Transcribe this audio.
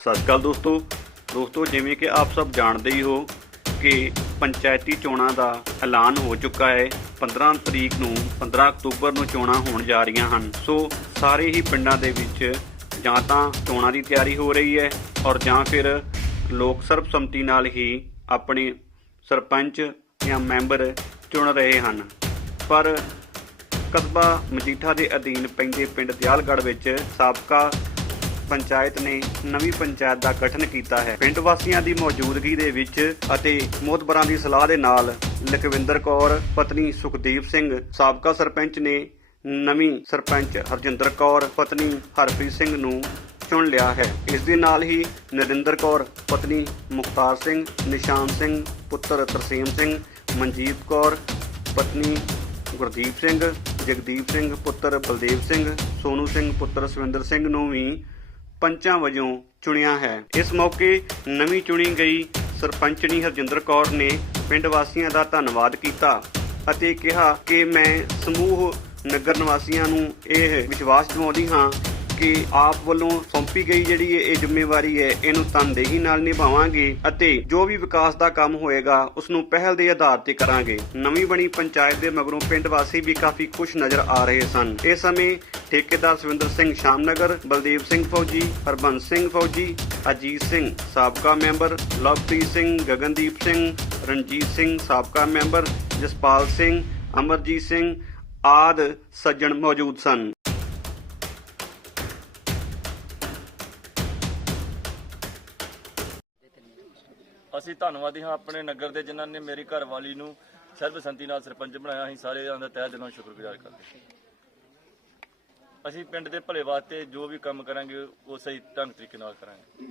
ਸਤਿ ਸ਼੍ਰੀ ਅਕਾਲ ਦੋਸਤੋ। ਦੋਸਤੋ, ਜਿਵੇਂ ਕਿ ਆਪ ਸਭ ਜਾਣਦੇ ਹੀ ਹੋ ਕਿ ਪੰਚਾਇਤੀ ਚੋਣਾਂ ਦਾ ਐਲਾਨ ਹੋ ਚੁੱਕਾ ਹੈ। 15 ਤਰੀਕ ਨੂੰ 15 ਅਕਤੂਬਰ ਨੂੰ ਚੋਣਾਂ ਹੋਣ ਜਾ ਰਹੀਆਂ ਹਨ। ਸੋ ਸਾਰੇ ਹੀ ਪਿੰਡਾਂ ਦੇ ਵਿੱਚ ਜਾਂ ਤਾਂ ਚੋਣਾਂ ਦੀ ਤਿਆਰੀ ਹੋ ਰਹੀ ਹੈ ਔਰ ਜਾਂ ਫਿਰ ਲੋਕ ਸਰਬਸੰਮਤੀ ਨਾਲ ਹੀ ਆਪਣੇ ਸਰਪੰਚ ਜਾਂ ਮੈਂਬਰ ਚੁਣ ਰਹੇ ਹਨ। ਪਰ ਕਸਬਾ ਮਜੀਠਾ ਦੇ ਅਧੀਨ ਪੈਂਦੇ ਪਿੰਡ ਦਿਆਲਗੜ੍ਹ ਵਿੱਚ ਸਾਬਕਾ ਪੰਚਾਇਤ ਨੇ ਨਵੀਂ ਪੰਚਾਇਤ ਦਾ ਗਠਨ ਕੀਤਾ ਹੈ। ਪਿੰਡ ਵਾਸੀਆਂ ਦੀ ਮੌਜੂਦਗੀ ਦੇ ਵਿੱਚ ਅਤੇ ਮੋਹਤਬਰਾਂ ਦੀ ਸਲਾਹ ਦੇ ਨਾਲ ਲਖਵਿੰਦਰ ਕੌਰ, ਪਤਨੀ ਸੁਖਦੀਪ ਸਿੰਘ, ਸਾਬਕਾ ਸਰਪੰਚ ਨੇ ਨਵੀਂ ਸਰਪੰਚ ਹਰਜਿੰਦਰ ਕੌਰ, ਪਤਨੀ ਹਰਪ੍ਰੀਤ ਸਿੰਘ ਨੂੰ ਚੁਣ ਲਿਆ ਹੈ। ਇਸ ਦੇ ਨਾਲ ਹੀ ਨਰਿੰਦਰ ਕੌਰ, ਪਤਨੀ ਮੁਖਤਾਰ ਸਿੰਘ, ਨਿਸ਼ਾਨ ਸਿੰਘ, ਪੁੱਤਰ ਤਰਸੀਮ ਸਿੰਘ, ਮਨਜੀਤ ਕੌਰ, ਪਤਨੀ ਗੁਰਦੀਪ ਸਿੰਘ, ਜਗਦੀਪ ਸਿੰਘ, ਪੁੱਤਰ ਬਲਦੇਵ ਸਿੰਘ, ਸੋਨੂ ਸਿੰਘ, ਪੁੱਤਰ ਸਵਿੰਦਰ ਸਿੰਘ ਨੂੰ ਵੀ ਪੰਚਾਂ ਵਜੋਂ ਚੁਣਿਆ ਹੈ। ਇਸ ਮੌਕੇ ਨਵੀਂ ਚੁਣੀ ਗਈ ਸਰਪੰਚਣੀ ਹਰਜਿੰਦਰ ਕੌਰ ਨੇ ਪਿੰਡ ਵਾਸੀਆਂ ਦਾ ਧੰਨਵਾਦ ਕੀਤਾ ਅਤੇ ਕਿਹਾ ਕਿ ਮੈਂ ਸਮੂਹ ਨਗਰ ਨਿਵਾਸੀਆਂ ਨੂੰ ਇਹ ਵਿਸ਼ਵਾਸ ਦਿਵਾਉਂਦੀ ਹਾਂ ਕਿ ਆਪ ਵੱਲੋਂ ਸੌਂਪੀ ਗਈ ਜਿਹੜੀ ਇਹ ਜ਼ਿੰਮੇਵਾਰੀ ਹੈ, ਇਹਨੂੰ ਤਨਦੇਹੀ ਨਾਲ ਨਿਭਾਵਾਂਗੇ ਅਤੇ ਜੋ ਵੀ ਵਿਕਾਸ ਦਾ ਕੰਮ ਹੋਏਗਾ ਉਸ ਨੂੰ ਪਹਿਲ ਦੇ ਆਧਾਰ ਤੇ ਕਰਾਂਗੇ। ਨਵੀਂ ਬਣੀ ਪੰਚਾਇਤ ਦੇ ਮਗਰੋਂ ਪਿੰਡ ਵਾਸੀ ਵੀ ਕਾਫੀ ਖੁਸ਼ ਨਜ਼ਰ ਆ ਰਹੇ ਸਨ। ਇਸ ਸਮੇਂ ਠੇਕੇਦਾਰ ਸਵਿੰਦਰ ਸਿੰਘ ਸ਼ਾਮਨਗਰ, ਬਲਦੇਵ ਸਿੰਘ ਫੌਜੀ, ਹਰਬੰਸ ਸਿੰਘ ਫੌਜੀ, ਅਜੀਤ ਸਿੰਘ ਸਾਬਕਾ ਮੈਂਬਰ, ਲਵਪ੍ਰੀਤ ਸਿੰਘ, ਗਗਨਦੀਪ ਸਿੰਘ, ਰਣਜੀਤ ਸਿੰਘ ਸਾਬਕਾ ਮੈਂਬਰ, ਜਸਪਾਲ ਸਿੰਘ, ਅਮਰਜੀਤ ਸਿੰਘ ਆਦ ਸੱਜਣ ਮੌਜੂਦ ਸਨ। ਅਸੀਂ ਧੰਨਵਾਦੀ ਹਾਂ ਆਪਣੇ ਨਗਰ ਦੇ ਜਿਨ੍ਹਾਂ ਨੇ ਮੇਰੀ ਘਰਵਾਲੀ ਨੂੰ ਸਰਬਸੰਮਤੀ ਨਾਲ ਸਰਪੰਚ ਬਣਾਇਆ। ਅਸੀਂ ਸਾਰੇ ਉਹਨਾਂ ਦਾ ਤਹਿ ਦਿਲੋਂ ਸ਼ੁਕਰਗੁਜ਼ਾਰ ਕਰਦੇ ਹਾਂ। ਅਸੀਂ ਪਿੰਡ ਦੇ ਭਲੇ ਵਾਸਤੇ ਜੋ ਵੀ ਕੰਮ ਕਰਾਂਗੇ, ਉਹ ਸਹੀ ਢੰਗ ਤਰੀਕੇ ਨਾਲ ਕਰਾਂਗੇ।